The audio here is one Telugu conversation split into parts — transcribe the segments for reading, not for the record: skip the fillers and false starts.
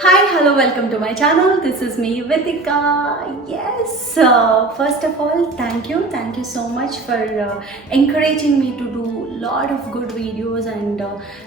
Hi, hello, welcome to my channel. This is me, Vitika. Yes, first of all, thank you so much for encouraging me to do lot of good videos and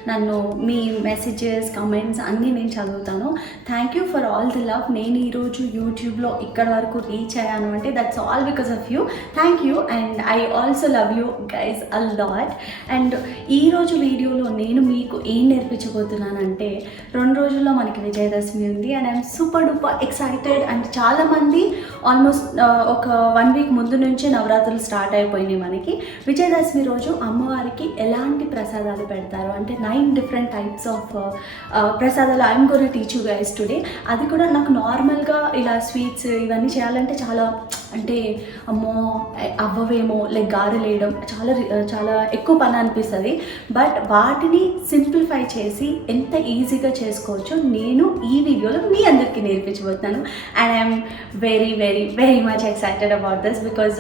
నన్ను మీ మెసేజెస్ కమెంట్స్ అన్నీ నేను చదువుతాను. Thank you for all the love. నేను ఈరోజు యూట్యూబ్లో ఇక్కడ వరకు రీచ్ అయ్యాను అంటే that's all because of you. Thank you and I also love you guys a lot. And ఈరోజు వీడియోలో నేను మీకు ఏం నేర్పించబోతున్నానంటే 2 రోజుల్లో మనకి విజయదశమి ఉంది and I'm super duper excited. And చాలామంది ఆల్మోస్ట్ ఒక 1 వీక్ ముందు నుంచే నవరాత్రులు స్టార్ట్ అయిపోయినాయి. మనకి విజయదశమి రోజు అమ్మవారికి ఎలాంటి ప్రసాదాలు పెడతారు అంటే 9 డిఫరెంట్ టైప్స్ ఆఫ్ ప్రసాదాలు I'm gonna teach you guys today. అది కూడా నాకు నార్మల్గా ఇలా స్వీట్స్ ఇవన్నీ చేయాలంటే చాలా అంటే అమ్మో అవ్వవేమో లైక్ గారెలు వేయడం చాలా ఎక్కువ పని అనిపిస్తుంది. బట్ వాటిని సింప్లిఫై చేసి ఎంత ఈజీగా చేసుకోవచ్చో నేను ఈ వీడియోలో మీ అందరికీ నేర్పించబోతున్నాను. And I'm very very very much excited about this because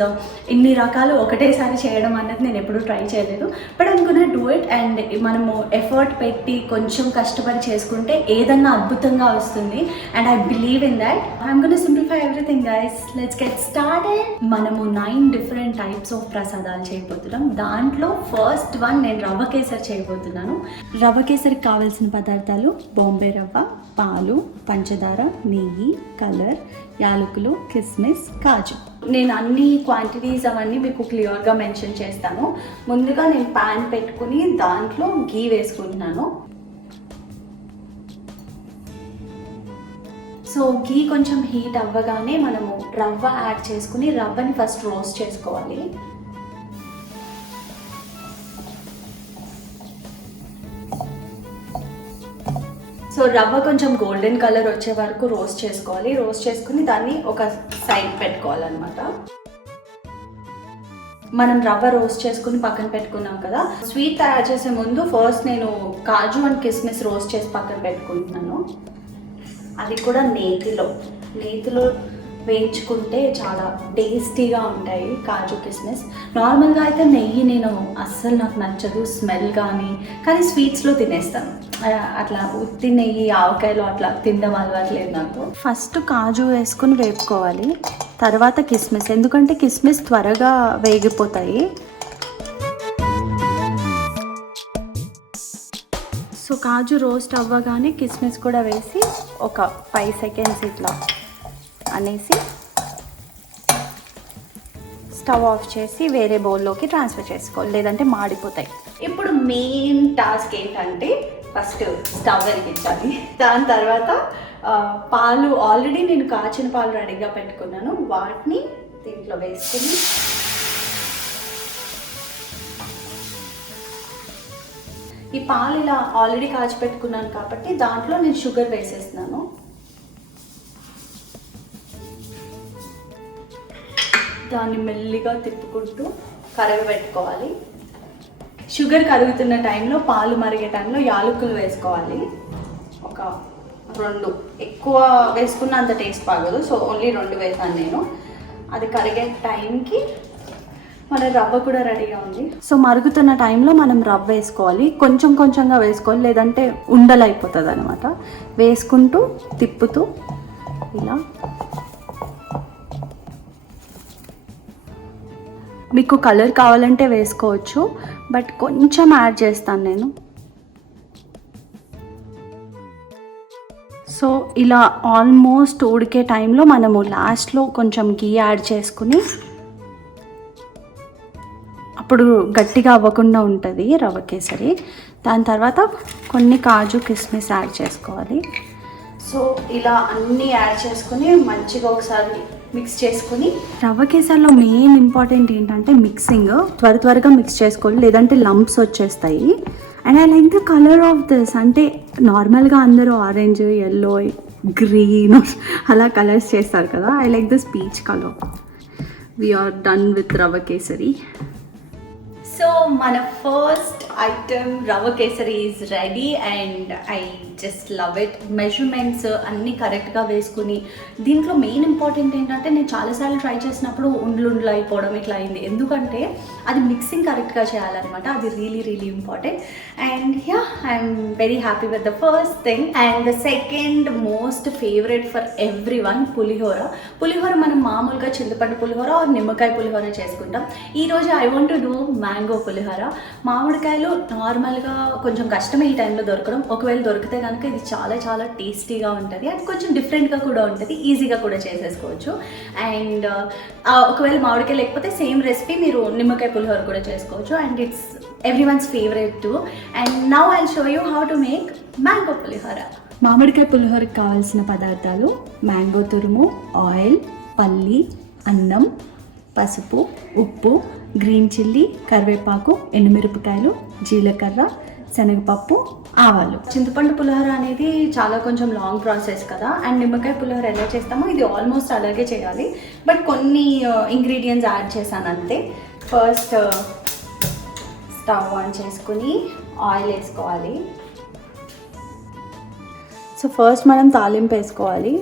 ఇన్ని రకాలు ఒకటేసారి చేయడం అనేది నేను ఎప్పుడూ ట్రై చేయలేదు. But I'm gonna do it. And మనము ఎఫర్ట్ పెట్టి కొంచెం కష్టపడి చేసుకుంటే ఏదన్నా అద్భుతంగా వస్తుంది. And I believe in that. I'm gonna simplify everything guys. Let's get started. మనము 9 డిఫరెంట్ టైప్స్ ఆఫ్ ప్రసాదాలు చేయబోతున్నాం. దాంట్లో ఫస్ట్ వన్ నేను రవ్వ కేసరి చేయబోతున్నాను. రవ్వ కేసరికి కావాల్సిన పదార్థాలు బాంబే రవ్వ, పాలు, పంచదార, నెయ్యి, కలర్, యాలకులు, కిస్మిస్, కాజు. నేను అన్ని క్వాంటిటీస్ అవన్నీ మీకు క్లియర్గా మెన్షన్ చేస్తాను. ముందుగా నేను ప్యాన్ పెట్టుకుని దాంట్లో గీ వేసుకుంటున్నాను. సో గీ కొంచెం హీట్ అవ్వగానే మనము రవ్వ యాడ్ చేసుకుని రవ్వని ఫస్ట్ రోస్ట్ చేసుకోవాలి. సో రవ్వ కొంచెం గోల్డెన్ కలర్ వచ్చే వరకు రోస్ట్ చేసుకోవాలి. రోస్ట్ చేసుకుని దాన్ని ఒక సైడ్ పెట్టుకోవాలన్నమాట. మనం రవ్వ రోస్ట్ చేసుకుని పక్కన పెట్టుకున్నాం కదా. స్వీట్ తయారు చేసే ముందు ఫస్ట్ నేను కాజు అండ్ కిస్మిస్ రోస్ట్ చేసి పక్కన పెట్టుకుంటున్నాను. అది కూడా నేతిలో వేయించుకుంటే చాలా టేస్టీగా ఉంటాయి కాజు కిస్మిస్. నార్మల్గా అయితే నెయ్యి నేను అస్సలు నాకు నచ్చదు స్మెల్ కానీ స్వీట్స్లో తినేస్తాను. అట్లా ఉత్తి నెయ్యి ఆవకాయలు అట్లా తినడం అలవాట్లేదు నాకు. ఫస్ట్ కాజు వేసుకుని వేపుకోవాలి, తర్వాత కిస్మిస్, ఎందుకంటే కిస్మిస్ త్వరగా వేగిపోతాయి. సో కాజు రోస్ట్ అవ్వగానే కిస్మిస్ కూడా వేసి ఒక 5 సెకండ్స్ ఇట్లా అనేసి స్టవ్ ఆఫ్ చేసి వేరే బౌల్లోకి ట్రాన్స్ఫర్ చేసుకోవాలి, లేదంటే మాడిపోతాయి. ఇప్పుడు మెయిన్ టాస్క్ ఏంటంటే ఫస్ట్ స్టవ్ వెలిగించాలి. దాని తర్వాత పాలు ఆల్రెడీ నేను కాచిన పాలు రెడీగా పెట్టుకున్నాను. వాటిని దీంట్లో వేసుకుని ఈ పాలు ఇలా ఆల్రెడీ కాచి పెట్టుకున్నాను కాబట్టి దాంట్లో నేను షుగర్ వేసేస్తున్నాను. దాన్ని మెల్లిగా తిప్పుకుంటూ కరగబెట్టుకోవాలి. షుగర్ కరుగుతున్న టైంలో పాలు మరిగే టైంలో యాలకులు వేసుకోవాలి. ఒక 2, ఎక్కువ వేసుకున్న అంత టేస్ట్ బాగోదు. సో ఓన్లీ 2 వేసాను నేను. అది కరిగే టైంకి మన రవ్వ కూడా రెడీగా ఉంది. సో మరుగుతున్న టైంలో మనం రవ్వ వేసుకోవాలి. కొంచెం కొంచెంగా వేసుకోవాలి, లేదంటే ఉండలు అయిపోతుంది అనమాట. వేసుకుంటూ తిప్పుతూ ఇలా. మీకు కలర్ కావాలంటే వేసుకోవచ్చు, బట్ కొంచెం యాడ్ చేస్తాను నేను. సో ఇలా ఆల్మోస్ట్ ఉడికే టైంలో మనము లాస్ట్లో కొంచెం గీ యాడ్ చేసుకుని అప్పుడు గట్టిగా అవ్వకుండా ఉంటుంది రవ్వ కేసరి. దాని తర్వాత కొన్ని కాజు కిస్మిస్ యాడ్ చేసుకోవాలి. సో ఇలా అన్నీ యాడ్ చేసుకుని మంచిగా ఒకసారి మిక్స్ చేసుకుని, రవ్వ కేసరిలో మెయిన్ ఇంపార్టెంట్ ఏంటంటే మిక్సింగ్. త్వరగా మిక్స్ చేసుకోవాలి, లేదంటే లంప్స్ వచ్చేస్తాయి. And I like the colour of this. అంటే నార్మల్గా అందరూ ఆరెంజ్, ఎల్లో, గ్రీన్ అలా కలర్స్ చేస్తారు కదా. I like this peach colour. We are done with rava kesari. So మన first item rava kesari is ready and I just love it. Measurements అన్నీ కరెక్ట్గా వేసుకుని, దీంట్లో మెయిన్ ఇంపార్టెంట్ ఏంటంటే నేను చాలాసార్లు ట్రై చేసినప్పుడు ఉండ్లు అయిపోవడం ఇట్లా అయింది. ఎందుకంటే అది మిక్సింగ్ కరెక్ట్గా చేయాలన్నమాట. అది really really important. And yeah, I'm very happy with the first thing. And the second most favourite for everyone, pulihora. Pulihora మనం మామూలుగా చింతపండు పులిహోర నిమ్మకాయ పులిహోర చేసుకుంటాం. ఈరోజు I want to do mango pulihora. మామిడికాయలు నార్మల్గా కొంచెం కష్టమే ఈ టైంలో దొరకడం. ఒకవేళ దొరికితే కనుక ఇది చాలా చాలా టేస్టీగా ఉంటుంది అండ్ కొంచెం డిఫరెంట్గా కూడా ఉంటుంది, ఈజీగా కూడా చేసేసుకోవచ్చు. అండ్ ఒకవేళ మామిడికాయ లేకపోతే సేమ్ రెసిపీ మీరు నిమ్మకాయ పులిహోర కూడా చేసుకోవచ్చు. And it's everyone's favourite too. And now I show you how to make mango pulihora. మామిడికాయ పులిహోరకి కావాల్సిన పదార్థాలు: మ్యాంగో తురుము, ఆయిల్, పల్లి, అన్నం, పసుపు, ఉప్పు, గ్రీన్ చిల్లీ, కరివేపాకు, ఎండుమిరపకాయలు, జీలకర్ర, శనగపప్పు, ఆవాలు. చింతపండు పులిహోర అనేది చాలా కొంచెం లాంగ్ ప్రాసెస్ కదా. అండ్ నిమ్మకాయ పులిహోర ఎలా చేస్తామో ఇది ఆల్మోస్ట్ అలాగే చేయాలి, బట్ కొన్ని ఇంగ్రీడియంట్స్ యాడ్ చేశాను అంతే. ఫస్ట్ స్టవ్ ఆన్ చేసుకుని ఆయిల్ వేసుకోవాలి. సో ఫస్ట్ మనం తాలింపు వేసుకోవాలి.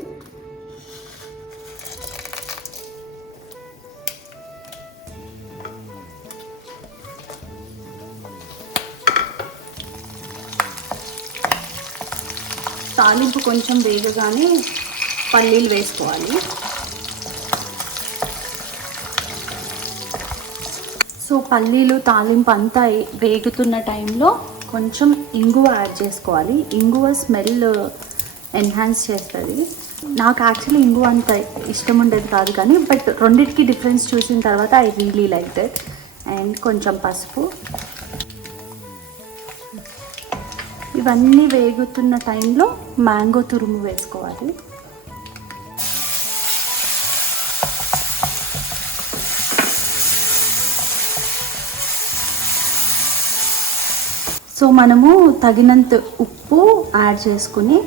తాలింపు కొంచెం వేగగానే పల్లీలు వేసుకోవాలి. సో పల్లీలు తాలింపు అంతా వేగుతున్న టైంలో కొంచెం ఇంగువ యాడ్ చేసుకోవాలి. ఇంగువ స్మెల్ ఎన్హాన్స్ చేస్తుంది. నాకు యాక్చువల్లీ ఇంగువ అంత ఇష్టం ఉండేది కాదు, కానీ బట్ రెండింటికి డిఫరెన్స్ చూసిన తర్వాత I really like it. And కొంచెం పసుపు. ఇవన్నీ వేగుతున్న టైంలో మ్యాంగో తురుము వేసుకోవాలి. సో మనము తగినంత ఉప్పు యాడ్ చేసుకుని,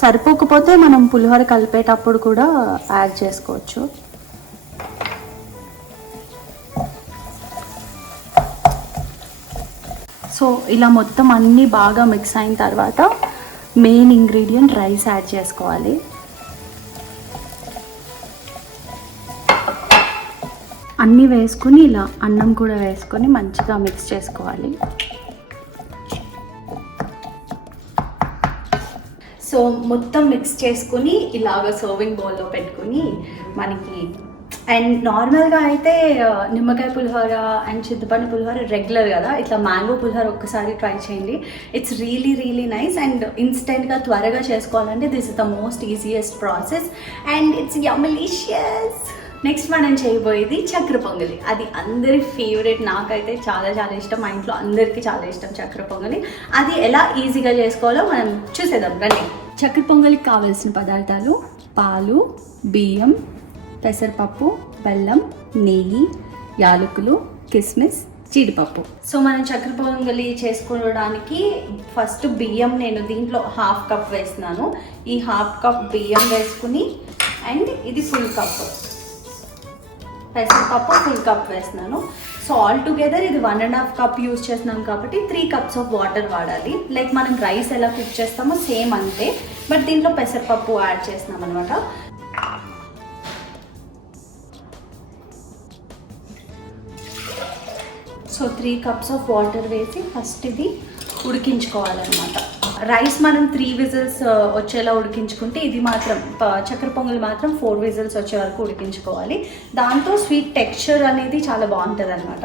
సరిపోకపోతే మనం పులిహోర కలిపేటప్పుడు కూడా యాడ్ చేసుకోవచ్చు. సో ఇలా మొత్తం అన్నీ బాగా మిక్స్ అయిన తర్వాత మెయిన్ ఇంగ్రీడియంట్ రైస్ యాడ్ చేసుకోవాలి. అన్నీ వేసుకుని ఇలా అన్నం కూడా వేసుకొని మంచిగా మిక్స్ చేసుకోవాలి. సో మొత్తం మిక్స్ చేసుకుని ఇలాగ సర్వింగ్ బౌల్లో పెట్టుకుని మనకి. అండ్ నార్మల్గా అయితే నిమ్మకాయ పులిహోర అండ్ చింతపండు పులిహోర రెగ్యులర్ కదా, ఇట్లా మ్యాంగో పులిహోర ఒక్కసారి ట్రై చేయండి. It's really really nice and ఇన్స్టెంట్గా త్వరగా చేసుకోవాలంటే this is the most easiest process and it's yummylicious. Next మనం చేయబోయేది చక్కెర పొంగలి. అది అందరి ఫేవరెట్, నాకైతే చాలా చాలా ఇష్టం, మా ఇంట్లో అందరికీ చాలా ఇష్టం చక్కెర పొంగలి. అది ఎలా ఈజీగా చేసుకోవాలో మనం చూసేద్దాం రండి. చక్కెర పొంగలికి కావాల్సిన పదార్థాలు: పాలు, బియ్యం, పెసరపప్పు, బెల్లం, నెయ్యి, యాలకులు, కిస్మిస్, జీడిపప్పు. సో మనం చక్కెర పొంగలి చేసుకోవడానికి ఫస్ట్ బియ్యం, నేను దీంట్లో 1/2 కప్ వేస్తున్నాను. ఈ 1/2 కప్ బియ్యం వేసుకుని, అండ్ ఇది ఫుల్ కప్ పెసరపప్పు ఫుల్ కప్ వేస్తున్నాను. సో ఆల్ టుగెదర్ ఇది 1.5 కప్ యూజ్ చేస్తున్నాం కాబట్టి 3 కప్స్ ఆఫ్ వాటర్ వాడాలి. లైక్ మనం రైస్ ఎలా కుక్ చేస్తామో సేమ్ అంతే, బట్ దీంట్లో పెసరపప్పు యాడ్ చేస్తున్నాం అనమాట. సో 3 కప్స్ ఆఫ్ వాటర్ వేసి ఫస్ట్ ఇది ఉడికించుకోవాలన్నమాట. రైస్ మనం 3 విజిల్స్ వచ్చేలా ఉడికించుకుంటే, ఇది మాత్రం చక్కెర పొంగలి మాత్రం 4 విజిల్స్ వచ్చే వరకు ఉడికించుకోవాలి. దాంతో స్వీట్ టెక్స్చర్ అనేది చాలా బాగుంటుంది అనమాట.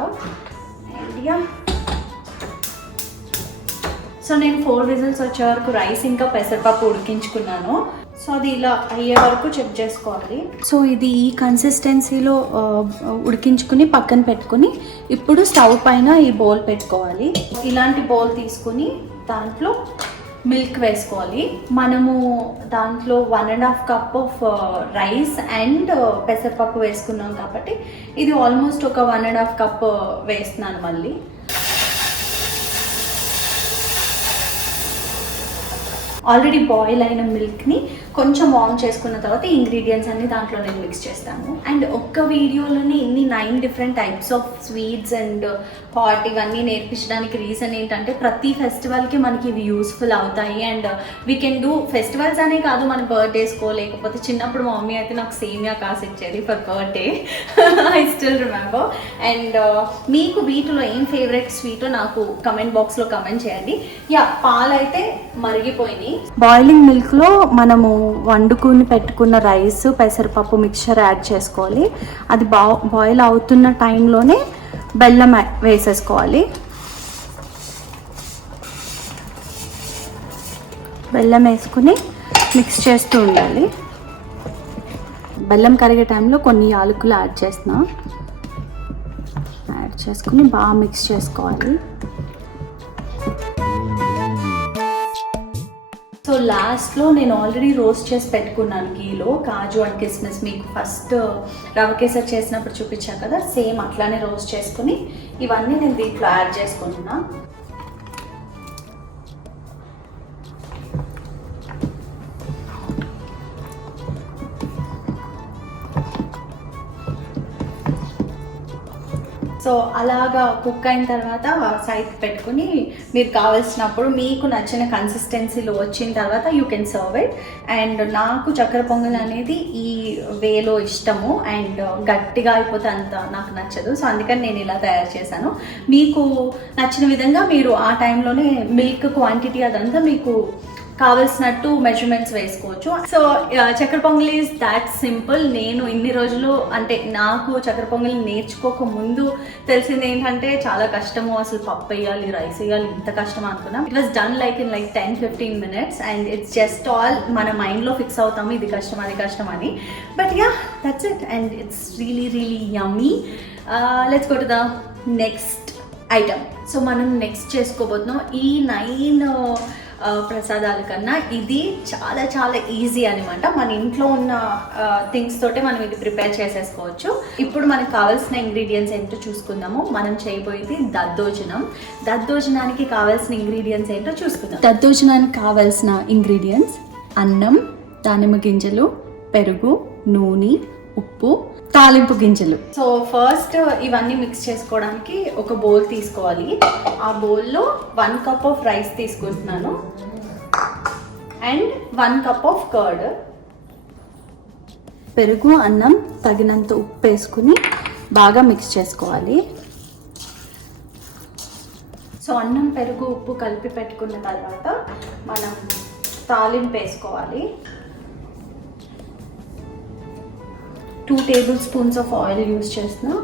సో నేను 4 విజిల్స్ వచ్చే వరకు రైస్ ఇంకా పెసరపప్పు ఉడికించుకున్నాను. సో అది ఇలా అయ్యే వరకు చెక్ చేసుకోవాలి. సో ఇది ఈ కన్సిస్టెన్సీలో ఉడికించుకుని పక్కన పెట్టుకుని, ఇప్పుడు స్టవ్ పైన ఈ బౌల్ పెట్టుకోవాలి. ఇలాంటి బౌల్ తీసుకుని దాంట్లో మిల్క్ వేసుకోవాలి. మనము దాంట్లో 1.5 కప్ ఆఫ్ రైస్ అండ్ పెసరపప్పు వేసుకున్నాం కాబట్టి ఇది ఆల్మోస్ట్ ఒక 1.5 కప్ వేస్తున్నాను. మళ్ళీ ఆల్రెడీ బాయిల్ అయిన మిల్క్ని కొంచెం వార్మ్ చేసుకున్న తర్వాత ఈ ఇంగ్రీడియంట్స్ అన్ని దాంట్లో నేను మిక్స్ చేస్తాను. అండ్ ఒక్క వీడియోలోనే ఇన్ని 9 different types of sweets and పాట్ ఇవన్నీ నేర్పించడానికి రీజన్ ఏంటంటే ప్రతి ఫెస్టివల్కి మనకి ఇవి యూస్ఫుల్ అవుతాయి. And we can do festivals అనే కాదు, మన బర్త్డేస్కో లేకపోతే చిన్నప్పుడు మా మమ్మీ అయితే నాకు సేమియా కాసి ఇచ్చేది for birthday. I still remember. And మీకు వీటిలో ఏం ఫేవరెట్ స్వీటో నాకు కమెంట్ బాక్స్లో కమెంట్ చేయండి. పాలైతే మరిగిపోయినాయి. బాయిలింగ్ మిల్క్లో మనము వండుకుని పెట్టుకున్న రైస్ పెసరపప్పు మిక్చర్ యాడ్ చేసుకోవాలి. అది బాయిల్ అవుతున్న టైంలోనే బెల్లం వేసేసుకోవాలి. బెల్లం వేసుకుని మిక్స్ చేస్తూ ఉండాలి. బెల్లం కరిగే టైంలో కొన్ని యాలకులు యాడ్ చేసుకుని బాగా మిక్స్ చేసుకోవాలి. సో లాస్ట్లో నేను ఆల్రెడీ రోస్ట్ చేసి పెట్టుకున్నాను గీలో కాజు అండ్ కిస్మిస్. మీకు ఫస్ట్ రవ కేసరి చేసినప్పుడు చూపించాను కదా, సేమ్ అట్లానే రోస్ట్ చేసుకుని ఇవన్నీ నేను దీంట్లో యాడ్ చేసుకుంటున్నా. సో అలాగా కుక్ అయిన తర్వాత సైడ్కి పెట్టుకుని మీరు కావాల్సినప్పుడు మీకు నచ్చిన కన్సిస్టెన్సీలో వచ్చిన తర్వాత you can serve it. And నాకు చక్కెర పొంగల్ అనేది ఈ వేలో ఇష్టము. అండ్ గట్టిగా అయిపోతే అంత నాకు నచ్చదు. సో అందుకని నేను ఇలా తయారు చేశాను. మీకు నచ్చిన విధంగా మీరు ఆ టైంలోనే మిల్క్ క్వాంటిటీ అదంతా మీకు కావలసినట్టు మెజర్మెంట్స్ వేసుకోవచ్చు. సో చక్కెర పొంగల్ ఈజ్ దాట్ సింపుల్. నేను ఇన్ని రోజులు అంటే నాకు చక్కెర పొంగల్ నేర్చుకోక ముందు తెలిసింది ఏంటంటే చాలా కష్టము, అసలు పప్పు వేయాలి రైస్ వేయాలి ఇంత కష్టం అనుకున్నాం. It was done like in 10-15 minutes and it's just all మన మైండ్లో ఫిక్స్ అవుతాము ఇది కష్టం అది కష్టం అని. But that's it and it's really yummy. Let's go to the next item. So మనం నెక్స్ట్ చేసుకోబోతున్నాం ఈ 9 ప్రసాదాల కన్నా ఇది చాలా ఈజీ అనమాట. మన ఇంట్లో ఉన్న థింగ్స్ తోటే మనం ఇది ప్రిపేర్ చేసేసుకోవచ్చు. ఇప్పుడు మనకు కావాల్సిన ఇంగ్రీడియంట్స్ ఏంటో చూసుకుందాము. మనం చేయబోయేది దద్దోజనం. దద్దోజనానికి కావాల్సిన ఇంగ్రీడియంట్స్ ఏంటో చూసుకుందాం. దద్దోజనానికి కావాల్సిన ఇంగ్రీడియంట్స్ అన్నం, దానిమ్మ గింజలు, పెరుగు, నూనె, ఉప్పు, తాలింపు గింజలు. సో ఫస్ట్ ఇవన్నీ మిక్స్ చేసుకోవడానికి ఒక బౌల్ తీసుకోవాలి. ఆ బౌల్లో 1 cup ఆఫ్ రైస్ తీసుకుంటున్నాను అండ్ 1 cup ఆఫ్ కర్డ్. పెరుగు, అన్నం, తగినంత ఉప్పు వేసుకుని బాగా మిక్స్ చేసుకోవాలి. సో అన్నం, పెరుగు, ఉప్పు కలిపి పెట్టుకున్న తర్వాత మనం తాలింపు వేసుకోవాలి. 2 tablespoons ఆఫ్ ఆయిల్ యూజ్ చేస్తున్నాం.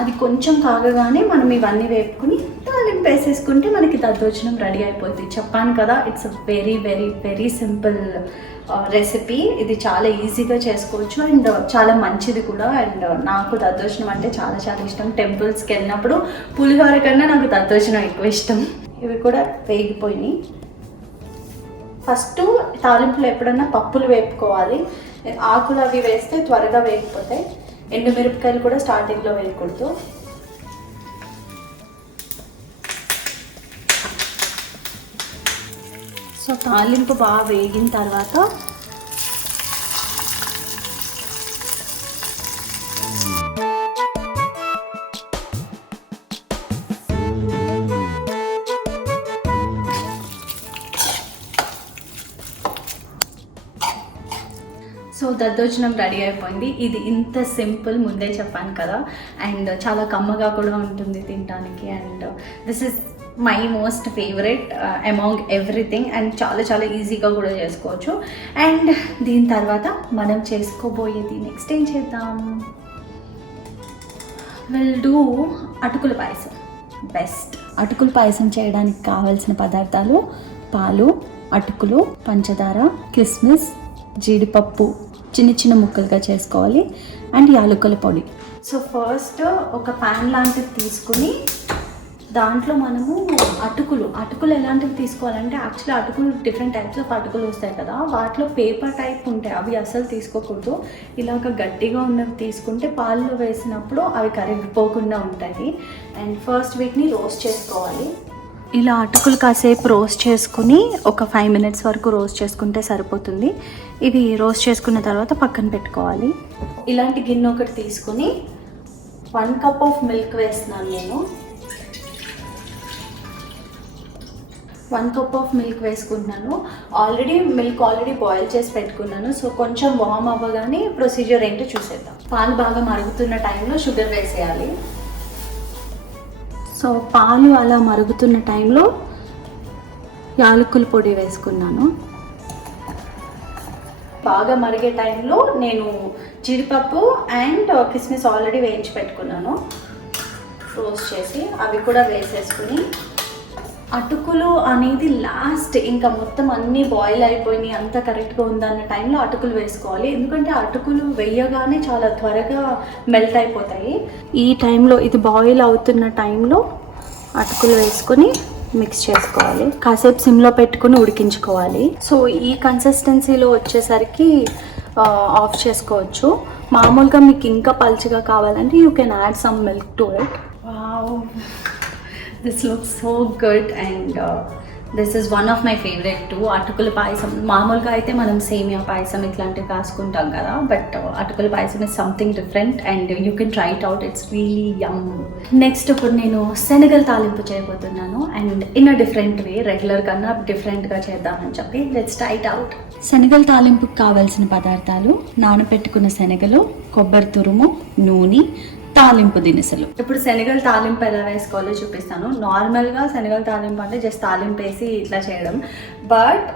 అది కొంచెం కాగగానే మనం ఇవన్నీ వేపుకుని తాలింపు వేసేసుకుంటే మనకి దద్దోజనం రెడీ అయిపోతుంది. చెప్పాను కదా, it's a very simple recipe. ఇది చాలా ఈజీగా చేసుకోవచ్చు అండ్ చాలా మంచిది కూడా. అండ్ నాకు దద్దోజనం అంటే చాలా ఇష్టం. టెంపుల్స్కి వెళ్ళినప్పుడు పులిహోర కన్నా నాకు దద్దోజనం ఎక్కువ ఇష్టం. ఇవి కూడా వేగిపోయినాయి. ఫస్ట్ తాలింపులో ఎప్పుడన్నా పప్పులు వేపుకోవాలి. ఆకులు అవి వేస్తే త్వరగా వేగిపోతాయి. ఎండుమిరపకాయలు కూడా స్టార్టింగ్లో వేయకూడదు. సో తాలింపు బాగా వేగిన తర్వాత సో దద్దోజనం రెడీ అయిపోయింది. ఇది ఇంత సింపుల్, ముందే చెప్పాను కదా. అండ్ చాలా కమ్మగా కూడా ఉంటుంది తినడానికి. And this is my most favourite among everything. And చాలా ఈజీగా కూడా చేసుకోవచ్చు. అండ్ దీని తర్వాత మనం చేసుకోబోయేది నెక్స్ట్ ఏం చేద్దాం, విల్ డూ అటుకుల పాయసం. బెస్ట్. అటుకుల పాయసం చేయడానికి కావాల్సిన పదార్థాలు పాలు, అటుకులు, పంచదార, కిస్మిస్, జీడిపప్పు చిన్న ముక్కలుగా చేసుకోవాలి అండ్ యాలకుల పొడి. సో ఫస్ట్ ఒక ప్యాన్ లాంటిది తీసుకుని దాంట్లో మనము అటుకులు ఎలాంటివి తీసుకోవాలంటే, యాక్చువల్లీ అటుకులు డిఫరెంట్ టైప్స్ ఆఫ్ అటుకులు వస్తాయి కదా, వాటిలో పేపర్ టైప్ ఉంటాయి, అవి అసలు తీసుకోకూడదు. ఇలాగ గట్టిగా ఉన్నవి తీసుకుంటే పాలలో వేసినప్పుడు అవి కరిగిపోకుండా ఉంటాయి. అండ్ ఫస్ట్ వీటిని రోస్ట్ చేసుకోవాలి. ఇలా అటుకులు కాసేపు రోస్ట్ చేసుకుని ఒక 5 minutes వరకు రోస్ట్ చేసుకుంటే సరిపోతుంది. ఇవి రోస్ట్ చేసుకున్న తర్వాత పక్కన పెట్టుకోవాలి. ఇలాంటి గిన్నె ఒకటి తీసుకుని 1 cup ఆఫ్ మిల్క్ వేస్తున్నాను నేను. 1 కప్ ఆఫ్ మిల్క్ వేసుకుంటున్నాను. మిల్క్ ఆల్రెడీ బాయిల్ చేసి పెట్టుకున్నాను. సో కొంచెం వార్మ్ అవ్వగానే ప్రొసీజర్ ఏంటో చూసేద్దాం. పాలు బాగా మరుగుతున్న టైంలో షుగర్ వేసేయాలి. సో పాలు అలా మరుగుతున్న టైంలో యాలకుల పొడి వేసుకున్నాను. బాగా మరిగే టైంలో నేను జీడిపప్పు అండ్ కిస్మిస్ ఆల్రెడీ వేయించి పెట్టుకున్నాను, రోస్ట్ చేసి అవి కూడా వేసేసుకుని, అటుకులు అనేది లాస్ట్, ఇంకా మొత్తం అన్నీ బాయిల్ అయిపోయినాయి అంతా కరెక్ట్గా ఉందన్న టైంలో అటుకులు వేసుకోవాలి. ఎందుకంటే అటుకులు వేయగానే చాలా త్వరగా మెల్ట్ అయిపోతాయి. ఈ టైంలో ఇది బాయిల్ అవుతున్న టైంలో అటుకులు వేసుకొని మిక్స్ చేసుకోవాలి. కాసేపు సిమ్లో పెట్టుకుని ఉడికించుకోవాలి. సో ఈ కన్సిస్టెన్సీలో వచ్చేసరికి ఆఫ్ చేసుకోవచ్చు. మామూలుగా మీకు ఇంకా పల్చగా కావాలంటే you can add some milk to it. Wow, this looks so good and this is one of my favourite two. అటుకుల పాయసం మామూలుగా అయితే మనం సేమియా పాయసం ఇట్లాంటివి కాసుకుంటాం కదా, బట్ అటుకుల పాయసం is something different and you can try it out. It's really yum. Next ఇప్పుడు నేను శనగలు తాలింపు చేయబోతున్నాను and in a different way, regular కన్నా డిఫరెంట్గా చేద్దామని చెప్పి లెట్స్ ట్రై ఇట్ అవుట్. శనగల తాలింపుకి కావాల్సిన పదార్థాలు: నానబెట్టుకున్న శనగలు, కొబ్బరి తురుము, నూనె, తాలింపు దినుసులు. ఇప్పుడు శనగల తాలింపు ఎలా వేసుకోవాలో చూపిస్తాను. నార్మల్గా శనగల తాలింపు అంటే జస్ట్ తాలింపు వేసి ఇట్లా చేయడం, బట్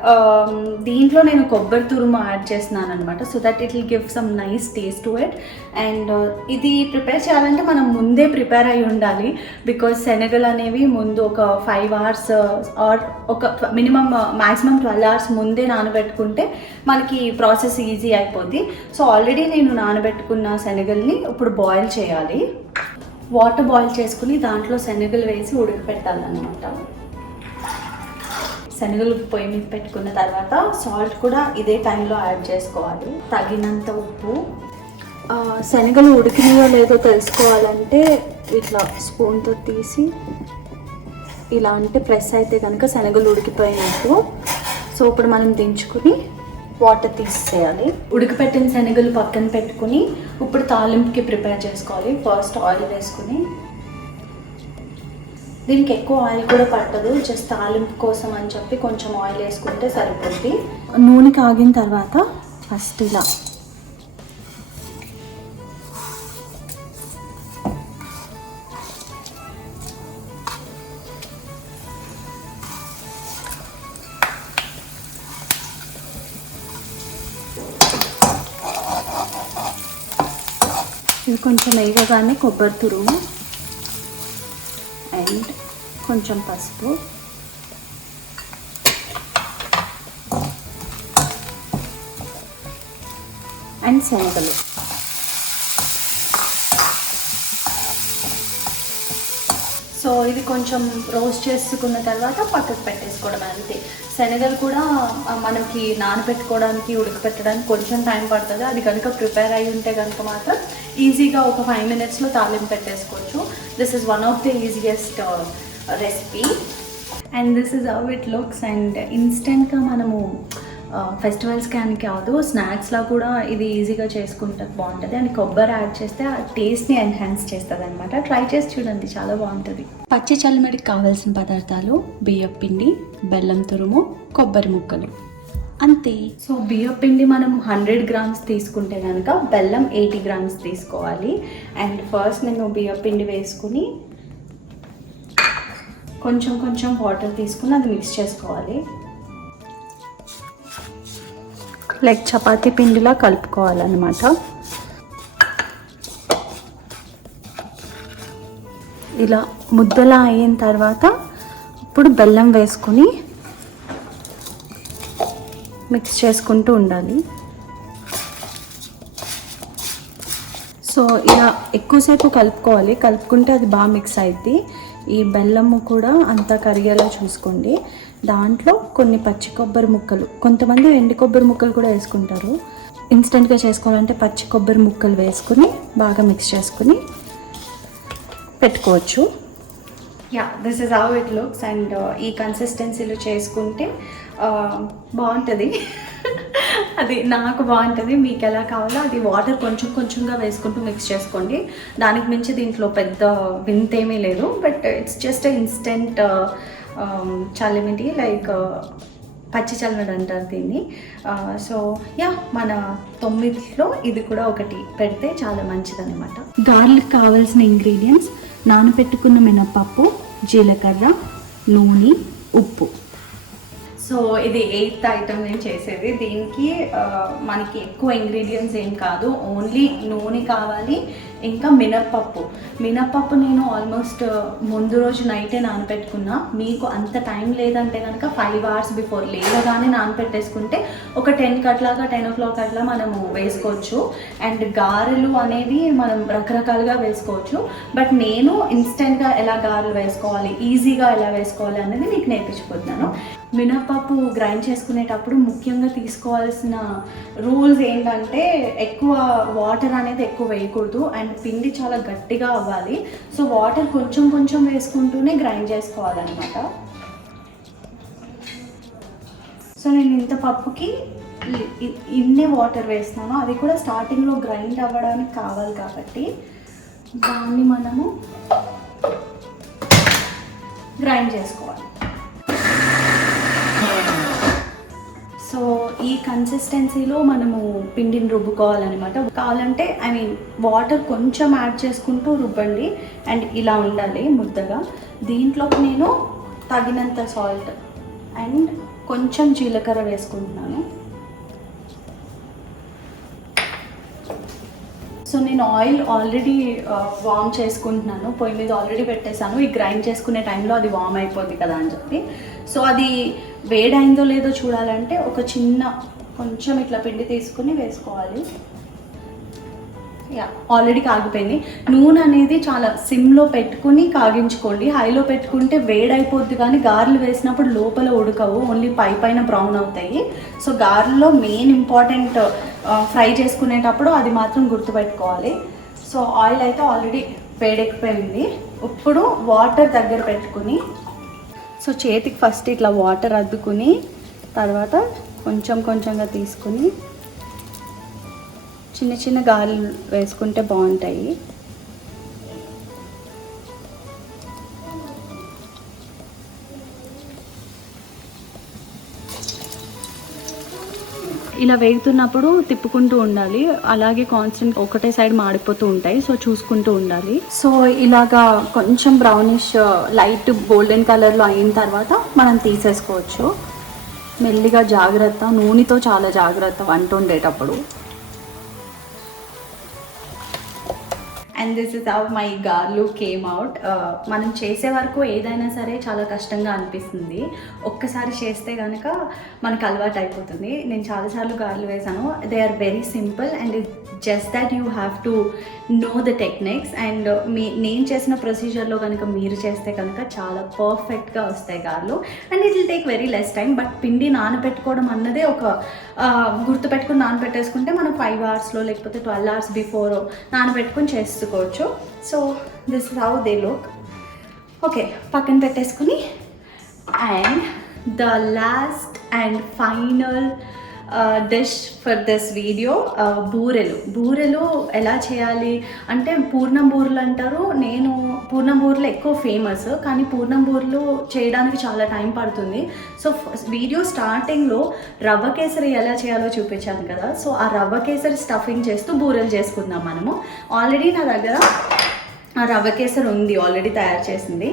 దీంట్లో నేను కొబ్బరి తురుము యాడ్ చేస్తున్నాను అనమాట. So that it will give some nice taste to it. And ఇది ప్రిపేర్ చేయాలంటే మనం ముందే ప్రిపేర్ అయి ఉండాలి, బికాజ్ శనగలు అనేవి ముందు ఒక 5 hours ఆర్ ఒక మినిమం మ్యాక్సిమం 12 hours ముందే నానబెట్టుకుంటే మనకి ప్రాసెస్ ఈజీ అయిపోద్ది. సో ఆల్రెడీ నేను నానబెట్టుకున్న శనగల్ని ఇప్పుడు బాయిల్ చేయాలి. వాటర్ బాయిల్ చేసుకుని దాంట్లో శనగలు వేసి ఉడకపెట్టాలన్నమాట. శనగలు పొయ్యి మీద పెట్టుకున్న తర్వాత సాల్ట్ కూడా ఇదే టైంలో యాడ్ చేసుకోవాలి, తగినంత ఉప్పు. శనగలు ఉడికినాయో లేదో తెలుసుకోవాలంటే ఇట్లా స్పూన్తో తీసి ఇలా అంటే ప్రెస్ అయితే కనుక శనగలు ఉడికిపోయినట్టు. సో ఇప్పుడు మనం దించుకుని వాటర్ తీసేయాలి. ఉడకపెట్టిన శనగలు పక్కన పెట్టుకుని ఇప్పుడు తాలింపుకి ప్రిపేర్ చేసుకోవాలి. ఫస్ట్ ఆయిల్ వేసుకుని, దీనికి ఎక్కువ ఆయిల్ కూడా పట్టదు, జస్ట్ తాలింపు కోసం అని చెప్పి కొంచెం ఆయిల్ వేసుకుంటే సరిపోద్ది. నూనె కాగిన తర్వాత ఫస్ట్ ఇలా ఇది కొంచెం వేగగానే కొబ్బరి తురుము అండ్ కొంచెం పసుపు, అండ్ శనగలు. సో ఇది కొంచెం రోస్ట్ చేసుకున్న తర్వాత పక్కకు పెట్టేసుకోవడం అంతే. శనగలు కూడా మనకి నానబెట్టుకోవడానికి ఉడకపెట్టడానికి కొంచెం టైం పడుతుంది. అది కనుక ప్రిపేర్ అయి ఉంటే కనుక మాత్రం ఈజీగా ఒక 5 minutesలో తాలింపు పెట్టేసుకోవచ్చు. This is one of the easiest recipe and this is how it looks. And ఇన్స్టెంట్గా మనము ఫెస్టివల్స్ కానీ కాదు, స్నాక్స్లా కూడా ఇది ఈజీగా చేసుకుంటే బాగుంటుంది. అండ్ కొబ్బరి యాడ్ చేస్తే ఆ టేస్ట్ని ఎన్హాన్స్ చేస్తుంది అనమాట. ట్రై చేసి చూడండి, చాలా బాగుంటుంది. పచ్చి చల్లమిడికి కావాల్సిన పదార్థాలు: బియ్యం పిండి, బెల్లం తురుము, కొబ్బరి ముక్కలు, అంతే. సో బియ్యం పిండి మనం 100 grams తీసుకుంటే కనుక బెల్లం 80 grams తీసుకోవాలి. అండ్ ఫస్ట్ నేను బియ్యం పిండి వేసుకుని కొంచెం కొంచెం వాటర్ తీసుకుని అది మిక్స్ చేసుకోవాలి. లైక్ చపాతీ పిండిలా కలుపుకోవాలన్నమాట. ఇలా ముద్దలా అయిన తర్వాత ఇప్పుడు బెల్లం వేసుకుని మిక్స్ చేసుకుంటూ ఉండాలి. సో ఇలా ఎక్కువసేపు కలుపుకోవాలి, కలుపుకుంటే అది బాగా మిక్స్ అవుద్ది. ఈ బెల్లము కూడా అంతా కరిగేలా చూసుకోండి. దాంట్లో కొన్ని పచ్చి కొబ్బరి ముక్కలు, కొంతమంది ఎండు కొబ్బరి ముక్కలు కూడా వేసుకుంటారు. ఇన్స్టెంట్గా చేసుకోవాలంటే పచ్చి కొబ్బరి ముక్కలు వేసుకుని బాగా మిక్స్ చేసుకుని పెట్టుకోవచ్చు. Yeah, this is how it looks. And ఈ కన్సిస్టెన్సీలో చేసుకుంటే బాగుంటుంది. అది నాకు బాగుంటుంది. మీకు ఎలా కావాలో అది వాటర్ కొంచెం కొంచెంగా వేసుకుంటూ మిక్స్ చేసుకోండి. దానికి మించి దీంట్లో పెద్ద వింతేమీ లేదు, బట్ ఇట్స్ జస్ట్ ఇన్స్టెంట్ చలిమిడి లైక్ పచ్చి చల్లడి అంటారు దీన్ని. సో యా, మన 9లో ఇది కూడా ఒకటి పెడితే చాలా మంచిదన్నమాట. గార్లిక్ కావాల్సిన ఇంగ్రీడియంట్స్: నానబెట్టుకున్న మినపప్పు, జీలకర్ర, నూనె, ఉప్పు. సో ఇది 8th ఐటమ్ నేను చేసేది. దీనికి మనకి ఎక్కువ ఇంగ్రీడియంట్స్ ఏం కాదు, ఓన్లీ నూనె కావాలి, ఇంకా మినప్పప్పు నేను ఆల్మోస్ట్ ముందు రోజు నైటే నానబెట్టుకున్నా. మీకు అంత టైం లేదంటే కనుక 5 hours బిఫోర్ లేవగానే నానబెట్టేసుకుంటే ఒక 10 అట్లాగా 10 o'clock అట్లా మనము వేసుకోవచ్చు. అండ్ గారెలు అనేవి మనం రకరకాలుగా వేసుకోవచ్చు, బట్ నేను ఇన్స్టెంట్గా ఎలా గారెలు వేసుకోవాలి, ఈజీగా ఎలా వేసుకోవాలి అనేది మీకు నేర్పించిపోతున్నాను. మినప్పప్పు గ్రైండ్ చేసుకునేటప్పుడు ముఖ్యంగా తీసుకోవాల్సిన రూల్స్ ఏంటంటే ఎక్కువ వాటర్ అనేది ఎక్కువ వేయకూడదు అండ్ పిండి చాలా గట్టిగా అవ్వాలి. సో వాటర్ కొంచెం కొంచెం వేసుకుంటూనే గ్రైండ్ చేసుకోవాలన్నమాట. సో నేను ఇంత పప్పుకి ఇన్నే వాటర్ వేస్తున్నాను, అది కూడా స్టార్టింగ్లో గ్రైండ్ అవ్వడానికి కావాలి కాబట్టి దాన్ని మనము గ్రైండ్ చేసుకోవాలి. సో ఈ కన్సిస్టెన్సీలో మనము పిండిని రుబ్బుకోవాలన్నమాట. కావాలంటే వాటర్ కొంచెం యాడ్ చేసుకుంటూ రుబ్బండి అండ్ ఇలా ఉండాలి ముద్దగా. దీంట్లోకి నేను తగినంత సాల్ట్ అండ్ కొంచెం జీలకర్ర వేసుకుంటున్నాను. సో నేను ఆయిల్ ఆల్రెడీ వార్మ్ చేసుకుంటున్నాను, పొయ్యి మీద ఆల్రెడీ పెట్టేశాను. ఈ గ్రైండ్ చేసుకునే టైంలో అది వార్మ్ అయిపోద్ది కదా అని చెప్పి. సో అది వేడైందో లేదో చూడాలంటే కొంచెం ఇట్లా పిండి తీసుకుని వేసుకోవాలి. యా, ఆల్రెడీ కాగిపోయింది. నూనె అనేది చాలా సిమ్లో పెట్టుకుని కాగించుకోండి. హైలో పెట్టుకుంటే వేడైపోద్ది కానీ గారెలు వేసినప్పుడు లోపల ఉడకవు, ఓన్లీ పైన బ్రౌన్ అవుతాయి. సో గారెలో మెయిన్ ఇంపార్టెంట్ ఫ్రై చేసుకునేటప్పుడు అది మాత్రం గుర్తుపెట్టుకోవాలి. సో ఆయిల్ అయితే ఆల్రెడీ వేడెక్కిపోయింది. ఇప్పుడు వాటర్ దగ్గర పెట్టుకుని, సో చేతికి ఫస్ట్ ఇట్లా వాటర్ అద్దుకుని తర్వాత కొంచెం కొంచెంగా తీసుకుని చిన్న చిన్న గారెలు వేసుకుంటే బాగుంటాయి. ఇలా వేగుతున్నప్పుడు తిప్పుకుంటూ ఉండాలి, అలాగే కాన్స్టెంట్ ఒకటే సైడ్ మాడిపోతూ ఉంటాయి. సో చూసుకుంటూ ఉండాలి. సో ఇలాగా కొంచెం బ్రౌనిష్ లైట్ గోల్డెన్ కలర్లో అయిన తర్వాత మనం తీసేసుకోవచ్చు. మెల్లిగా జాగ్రత్త, నూనెతో చాలా జాగ్రత్త వంట వండేటప్పుడు. And this is how my గార్లు కేమ్ అవుట్. మనం చేసే వరకు ఏదైనా సరే చాలా కష్టంగా అనిపిస్తుంది, ఒక్కసారి చేస్తే కనుక మనకు అలవాటు అయిపోతుంది. నేను చాలాసార్లు గార్లు వేసాను. They are very simple and just that you have to know the techniques. And నేను చేసిన ప్రొసీజర్లో కనుక మీరు చేస్తే కనుక చాలా పర్ఫెక్ట్గా వస్తాయి గార్లు. And it will take very less time. But పిండి నానబెట్టుకోవడం అన్నదే ఒక గుర్తుపెట్టుకుని నానబెట్టేసుకుంటే మనం 5 hours లేకపోతే 12 hours బిఫోర్ నానబెట్టుకుని చేసుకోవచ్చు. So this is how they look. Okay, పక్కన పెట్టేసుకుని and the last and final dish for this video, బూరెలు ఎలా చేయాలి అంటే పూర్ణం బూరెలు అంటారు. నేను పూర్ణం బూరెలు ఎక్కువ ఫేమస్, కానీ పూర్ణం బూరెలు చేయడానికి చాలా టైం పడుతుంది. సో వీడియో స్టార్టింగ్లో రవ్వ కేసరి ఎలా చేయాలో చూపించాను కదా. సో ఆ రవ్వ కేసరి స్టఫింగ్ చేస్తూ బూరెలు చేసుకుందాం మనము. ఆల్రెడీ నా దగ్గర ఆ రవ్వ కేసరి ఉంది, ఆల్రెడీ తయారు చేసింది.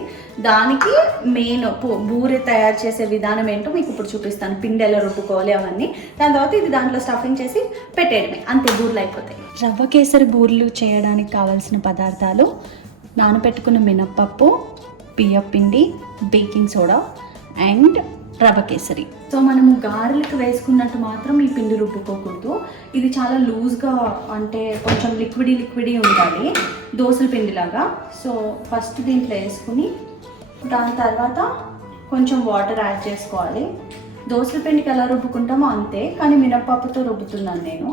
దానికి మెయిన్ బూరె తయారు చేసే విధానం ఏంటో మీకు ఇప్పుడు చూపిస్తాను. పిండి ఎలా రుబ్బుకోవాలి అవన్నీ. దాని తర్వాత ఇది దాంట్లో స్టఫింగ్ చేసి పెట్టేయడమే, అంతే, బూరెలు అయిపోతాయి. రవ్వ కేసరి బూరెలు చేయడానికి కావాల్సిన పదార్థాలు: నానబెట్టుకున్న మినప్పప్పు, బియ్యపిండి, బేకింగ్ సోడా అండ్ రవ్వ కేసరి. సో మనము గారెలకు వేసుకున్నట్టు మాత్రం ఈ పిండి రుబ్బుకోకూడదు. ఇది చాలా లూజ్గా, అంటే కొంచెం లిక్విడీ ఉండాలి, దోసల పిండిలాగా. సో ఫస్ట్ దీంట్లో వేసుకుని దాని తర్వాత కొంచెం వాటర్ యాడ్ చేసుకోవాలి. దోసల పిండికి ఎలా రుబ్బుకుంటామో అంతే, కానీ మినప్పప్పుతో రుబ్బుతున్నాను నేను.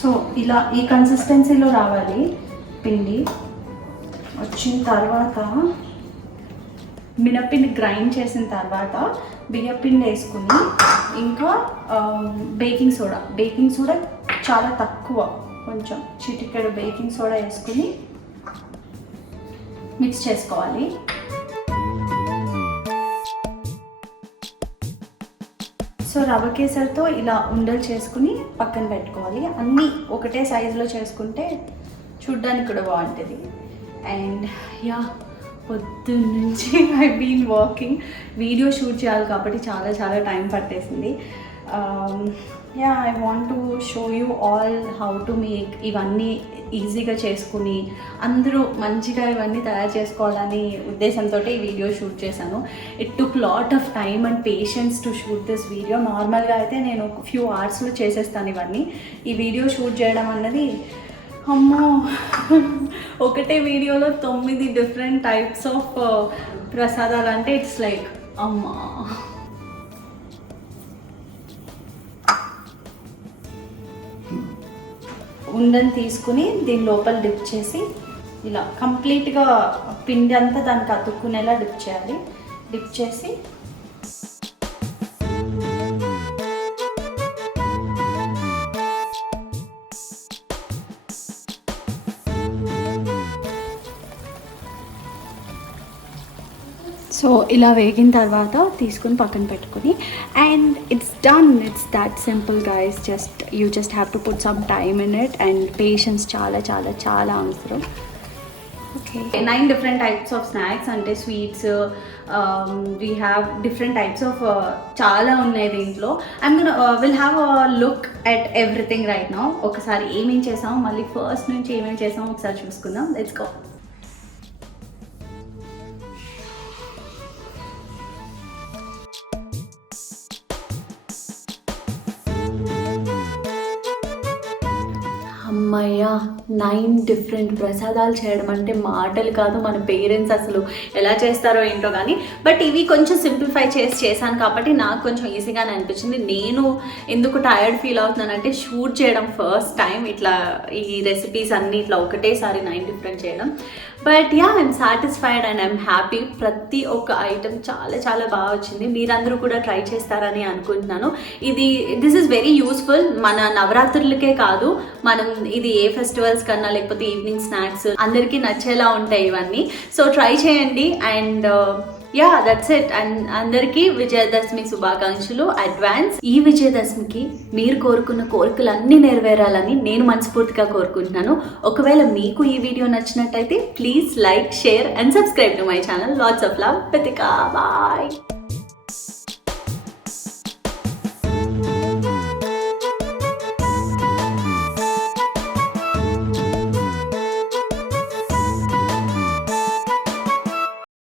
సో ఇలా ఈ కన్సిస్టెన్సీలో రావాలి పిండి. వచ్చిన తర్వాత మినప్పిండి గ్రైండ్ చేసిన తర్వాత బియ్యపిండి వేసుకుని ఇంకా బేకింగ్ సోడా చాలా తక్కువ, కొంచెం చిటికెడు బేకింగ్ సోడా వేసుకుని మిక్స్ చేసుకోవాలి. సో రవ్వ కేసరితో ఇలా ఉండలు చేసుకుని పక్కన పెట్టుకోవాలి. అన్నీ ఒకటే సైజులో చేసుకుంటే చూడ్డానికి కూడా బాగుంటుంది. అండ్ యా, పొద్దున్నుంచి I been walking, video shoot చేయాలి కాబట్టి చాలా చాలా టైం పట్టేసింది. Yeah, I want to show you all how to make. ఇవన్నీ ఈజీగా చేసుకుని అందరూ మంచిగా ఇవన్నీ తయారు చేసుకోవాలని ఉద్దేశంతో ఈ వీడియో షూట్ చేశాను. It took lot of time and patience to shoot this video. నార్మల్గా అయితే నేను ఒక ఫ్యూ అవర్స్లో చేసేస్తాను ఇవన్నీ. ఈ వీడియో షూట్ చేయడం అన్నది అమ్మో, ఒకటే వీడియోలో 9 డిఫరెంట్ టైప్స్ ఆఫ్ ప్రసాదాలు అంటే ఇట్స్ లైక్ అమ్మా. ఉండని తీసుకుని దీని లోపల డిప్ చేసి ఇలా కంప్లీట్గా పిండి అంతా దానికి అతుక్కునేలా డిప్ చేయాలి. డిప్ చేసి సో ఇలా వేగిన తర్వాత తీసుకుని పక్కన పెట్టుకుని, and it's done. It's that simple guys. You just have to put some time in it and patience చాలా చాలా చాలా అవసరం. Okay, 9 different types of snacks అంటే sweets, we have different types of చాలా ఉన్నాయి దీంట్లో. Will have a look at everything right now. ఒకసారి ఏమేమి చేసాము, మళ్ళీ ఫస్ట్ నుంచి ఏమేమి చేసామో ఒకసారి చూసుకుందాం. Let's go. అమ్మయ్యా, 9 డిఫరెంట్ ప్రసాదాలు చేయడం అంటే మాటలు కాదు. మన పేరెంట్స్ అసలు ఎలా చేస్తారో ఏంటో కానీ, బట్ ఇవి కొంచెం సింప్లిఫై చేశాను కాబట్టి నాకు కొంచెం ఈజీగానే అనిపించింది. నేను ఎందుకు టైర్డ్ ఫీల్ అవుతున్నానంటే షూట్ చేయడం ఫస్ట్ టైం ఇట్లా ఈ రెసిపీస్ అన్నీ ఇట్లా ఒకటేసారి 9 డిఫరెంట్ చేయడం. But yeah, I'm satisfied and I'm happy. ప్రతి ఒక్క ఐటెం చాలా చాలా బాగా వచ్చింది. మీరందరూ కూడా ట్రై చేస్తారని అనుకుంటున్నాను. This is very useful. మన నవరాత్రులకే కాదు, మనం ఇది ఏ ఫెస్టివల్స్ కన్నా లేకపోతే ఈవినింగ్ స్నాక్స్ అందరికీ నచ్చేలా ఉంటాయి ఇవన్నీ. సో ట్రై చేయండి. And yeah, that's it. And అందరికీ విజయదశమి శుభాకాంక్షలు అడ్వాన్స్. ఈ విజయదశమికి మీరు కోరుకున్న కోరికలన్నీ నెరవేరాలని నేను మనస్ఫూర్తిగా కోరుకుంటున్నాను. ఒకవేళ మీకు ఈ వీడియో నచ్చినట్టయితే please like, share and subscribe to my channel. Lots of love, Vethika. Bye.